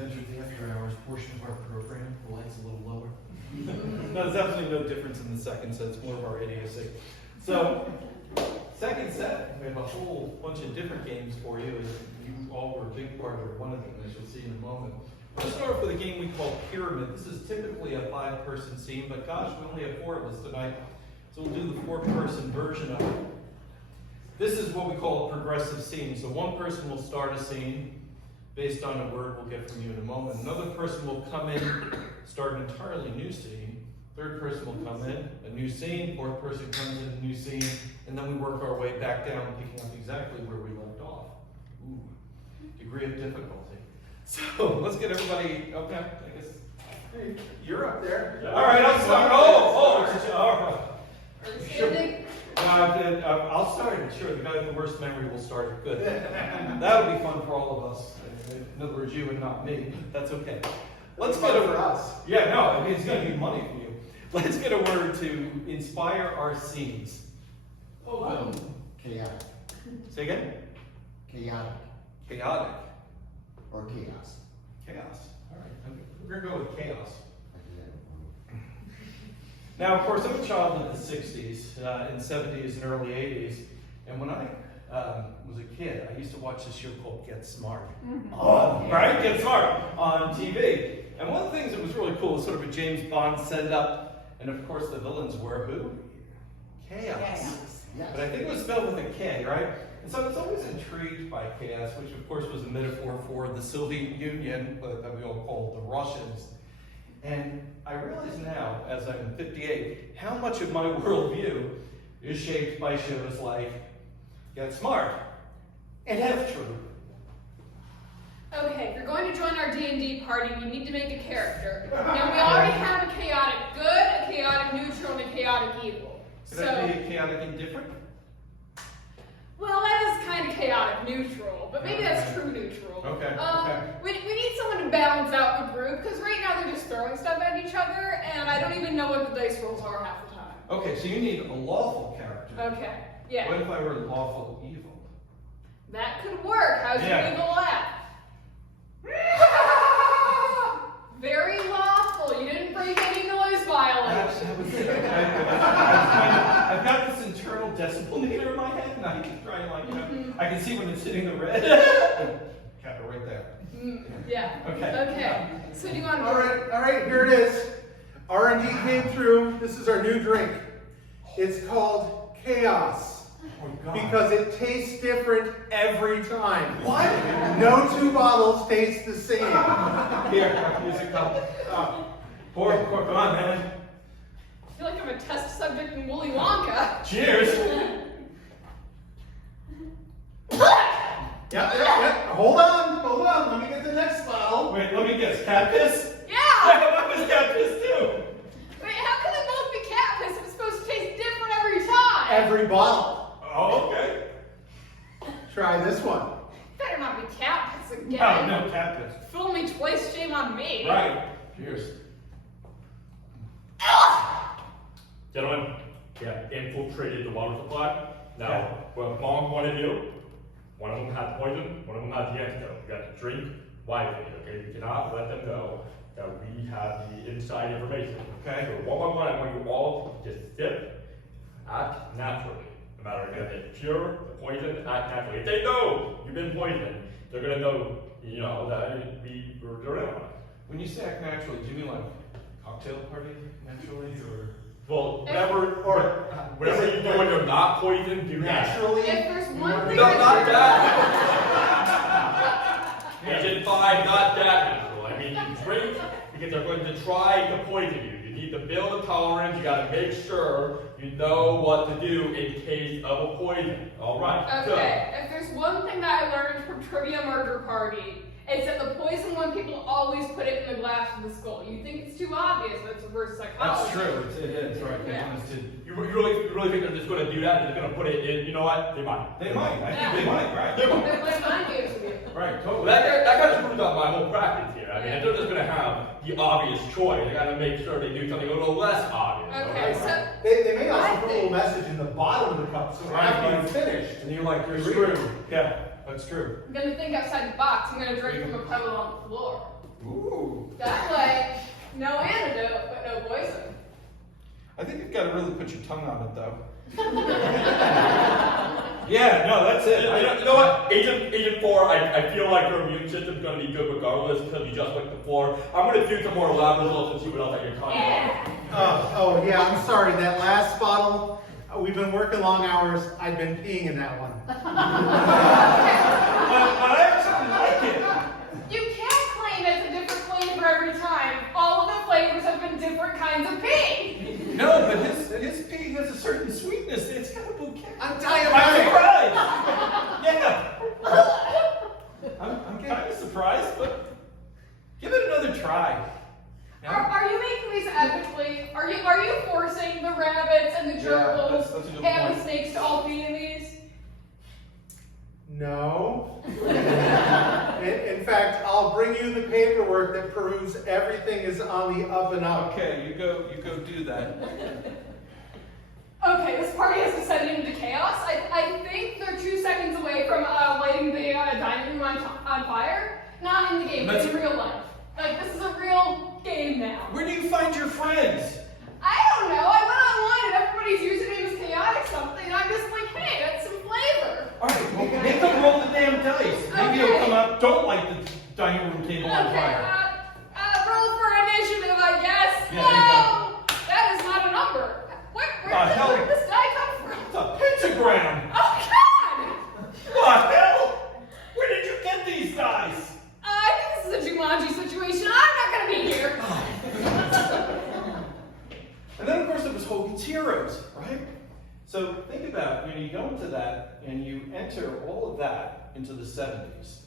entered the after-hours portion of our program. The light's a little lower. No, there's definitely no difference in the second set. It's more of our idiocy. So, second set, we have a whole bunch of different games for you, and you all were a big part of one of them, as you'll see in a moment. Let's start off with a game we call Pyramid. This is typically a 5-person scene, but gosh, we only have 4 of us tonight, so we'll do the 4-person version of it. This is what we call a progressive scene. So one person will start a scene based on a word we'll get from you in a moment. Another person will come in, start an entirely new scene. Third person will come in, a new scene. Fourth person comes in, a new scene. And then we work our way back down, picking up exactly where we left off. Ooh, degree of difficulty. So let's get everybody, okay, I guess. Hey, you're up there. Yeah. All right, I'll start. All right. Sure. I'll start it. Sure, the guy with the worst memory will start it. Good. That'll be fun for all of us. In other words, you and not me. That's okay. Let's get over us. Yeah, no, I mean, it's going to be money for you. Let's get a word to inspire our scenes. Oh, chaotic. Say again? Chaotic. Chaotic. Or chaos. Chaos. All right. Okay. We're going to go with chaos. Now, of course, I'm a child of the 60s, and 70s, and early 80s. And when I was a kid, I used to watch this show called Get Smart. Right? Get Smart on TV. And one of the things that was really cool was sort of a James Bond setup. And of course, the villains were who? Chaos. Yes. But I think it was spelled with a K, right? And so I was always intrigued by chaos, which of course was a metaphor for the Soviet Union, that we all called the Russians. And I realize now, as I'm 58, how much of my worldview is shaped by shows like Get Smart and F Troop. Okay, if you're going to join our D&D party, we need to make a character. Now, we already have a chaotic good, a chaotic neutral, and a chaotic evil. Could I be a chaotic indifferent? Well, that is kind of chaotic neutral, but maybe that's true neutral. Okay. We need someone to balance out the group, because right now they're just throwing stuff at each other, and I don't even know what the dice rolls are half the time. Okay, so you need a lawful character. Okay, yeah. What if I were lawful evil? That could work. How's your evil laugh? Very lawful. You didn't break any noise violation. That was it. I've got this internal decibel meter in my head, and I keep trying, like, you know, I can see when it's hitting the red. Got it right there. Yeah. Okay. So do you want to? All right. Here it is. R&D came through. This is our new drink. It's called Chaos. Oh, God. Because it tastes different every time. What? No 2 bottles taste the same. Here, here's a cup. Pour, come on, man. I feel like I'm a test subject in Willy Wonka. Cheers. Yep. Hold on. Let me get the next bottle. Wait, let me guess. Cat piss? Yeah. That was cat piss too. Wait, how can they both be cat piss if it's supposed to taste different every time? Every bottle. Oh, okay. Try this one. Better not be cat piss again. No, cat piss. Fool me twice, shame on me. Right. Cheers. Gentlemen, we have infiltrated the water supply. Now, from my point of view, one of them has poison, one of them has the antidote. You got to drink wisely, okay? You cannot let them know that we have the inside information. Okay. So one by one, I want you all to just sip, act naturally. No matter if it's pure, the poison, act naturally. If they know you've been poisoned, they're gonna know, that we were doing it. When you say act naturally, do you mean like cocktail party naturally, or? Well, whatever you do when you're not poisoned, do Naturally. If there's one thing No, not that's that. Agent 5, not that natural. I mean, you drink because they're going to try to poison you. You need to build a tolerance. You got to make sure you know what to do in case of a poison. All right. okay, if there's one thing that I learned from Trivia Murder Party, it's that the poison one people always put it in the glass of the skull. You think it's too obvious, but it's reverse psychology. That's true. It is right. They Yeah. want us to. You really think they're just going to do that? They're going to put it in? You know what? They might. They might. I think they might. Right. They might. They're playing mind games with you. Right. Well, Totally. that kind of screws up my whole practice here. I mean, they're just going to have the obvious choice. They got to make sure they do something a little less obvious. Okay, so They may also I put a little message in the bottom of the cup, so after you finish, And you're like, you're screwed. Yeah, that's true. I'm gonna think outside the box. I'm gonna drink from a puddle on the floor. Ooh. That way, no antidote, but no poison. I think you've got to really put your tongue on it, though. Yeah, no, that's it. You know what? Agent 4, I feel like your immune system's gonna be good regardless because you just went to 4. I'm gonna do some more lab results and see what else I can find out. Oh, yeah, I'm sorry. That last bottle, we've been working long hours. I've been peeing in that one. But I actually like it. You can't claim it's a different flavor every time. All of the flavors have been different kinds of pee. No, but his pee has a certain sweetness. It's got a bouquet. I'm I'm diabetic. surprised. Yeah. I'm kind of surprised, but give it another try. Are you making these ethically? Are you forcing the rabbits and the gerbils that's a good and point. the snakes to all be in these? No. In fact, I'll bring you the paperwork that proves everything is on the up and up. Okay, you go do that. Okay, this party has descended into chaos. I think they're 2 seconds away from lighting the dining room on fire. Not in the game, but in real life. Like, this is a real game now. Where do you find your friends? I don't know. I went online and everybody's using it as chaotic something. And I'm just like, hey, that's some flavor. All right, well, make them roll the damn dice. Maybe you'll come out. Don't light the dining room table on Okay, fire. roll for initiative, I guess. Yeah, you That is not a number. hell? Where did this die come from? It's a pentagram. Oh, God! What hell? Where did you get these dice? I think this is a Jumanji situation. I'm not gonna be here. And then, of course, there was Hogan's Heroes, right? So think about, you go into that and you enter all of that into the 70s.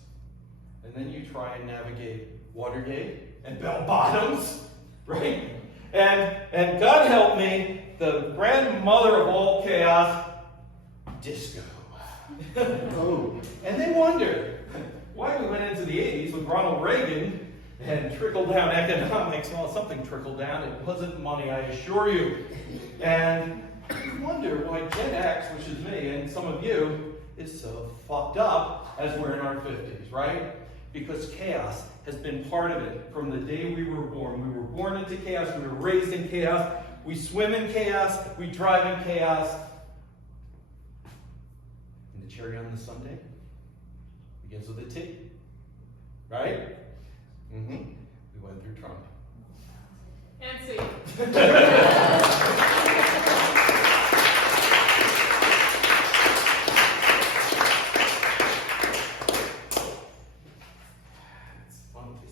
And then you try and navigate Watergate and bell bottoms, right? And God help me, the grandmother of all chaos, disco. Oh. And they wonder why we went into the 80s with Ronald Reagan and trickle-down economics. Well, something trickled down. It wasn't money, I assure you. And you wonder why Gen X, which is me and some of you, is so fucked up as we're in our 50s, right? Because chaos has been part of it from the day we were born. We were born into chaos. We were raised in chaos. We swim in chaos. We drive in chaos. And the cherry on the sundae begins with a T, right? Mm-hmm. We went through Trump. And see.